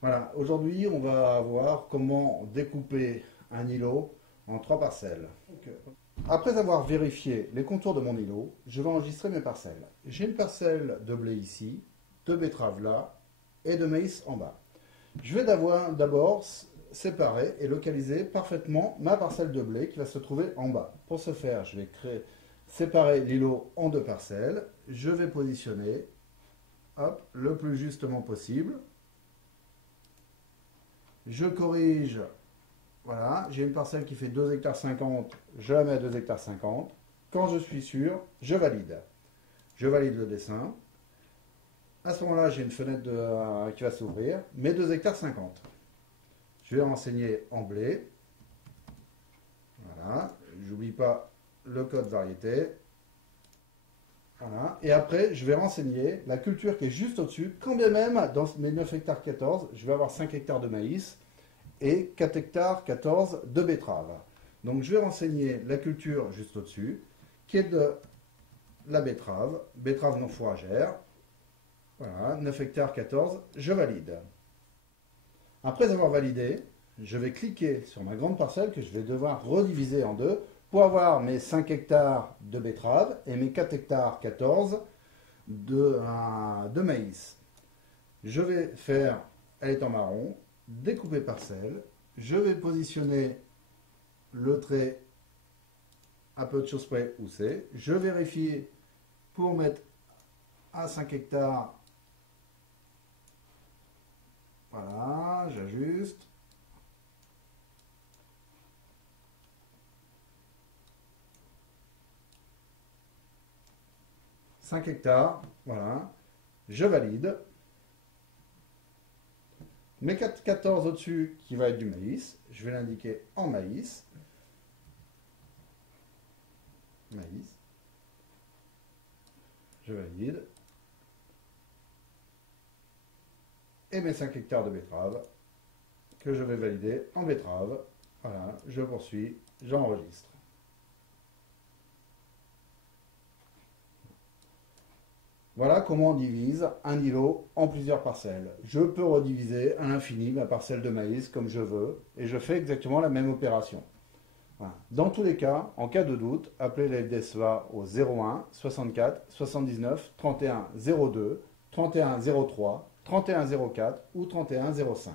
Voilà, aujourd'hui on va voir comment découper un îlot en 3 parcelles. Après avoir vérifié les contours de mon îlot, je vais enregistrer mes parcelles. J'ai une parcelle de blé ici, de betterave là et de maïs en bas. Je vais d'abord séparer et localiser parfaitement ma parcelle de blé qui va se trouver en bas. Pour ce faire, je vais séparer l'îlot en 2 parcelles. Je vais positionner le plus justement possible. Je corrige, voilà, j'ai une parcelle qui fait 2,50 hectares, je la mets à 2,50 hectares. Quand je suis sûr, je valide. Je valide le dessin. À ce moment-là, j'ai une fenêtre qui va s'ouvrir, mes 2,50 hectares. Je vais renseigner en blé. Voilà, j'oublie pas le code variété. Voilà. Et après, je vais renseigner la culture qui est juste au-dessus, quand bien même, dans mes 9 hectares 14, je vais avoir 5 hectares de maïs et 4 hectares 14 de betterave. Donc je vais renseigner la culture juste au-dessus, qui est de la betterave non fourragère. Voilà, 9 hectares 14, je valide. Après avoir validé, je vais cliquer sur ma grande parcelle que je vais devoir rediviser en 2 pour avoir mes 5 hectares de betterave et mes 4 hectares 14 de maïs. Je vais faire, elle est en marron, découper parcelle. Je vais positionner le trait à peu de choses près où c'est. Je vérifie pour mettre à 5 hectares. Voilà, j'ajuste. « 5 hectares, voilà, je valide. Mes 14 au-dessus qui va être du maïs, je vais l'indiquer en maïs. Maïs. Je valide. Et mes 5 hectares de betterave que je vais valider en betterave. Voilà, je poursuis, j'enregistre. Voilà comment on divise un îlot en plusieurs parcelles. Je peux rediviser à l'infini ma parcelle de maïs comme je veux et je fais exactement la même opération. Voilà. Dans tous les cas, en cas de doute, appelez la FDSEA au 01 64 79 31 02 31 03 31 04 ou 31 05.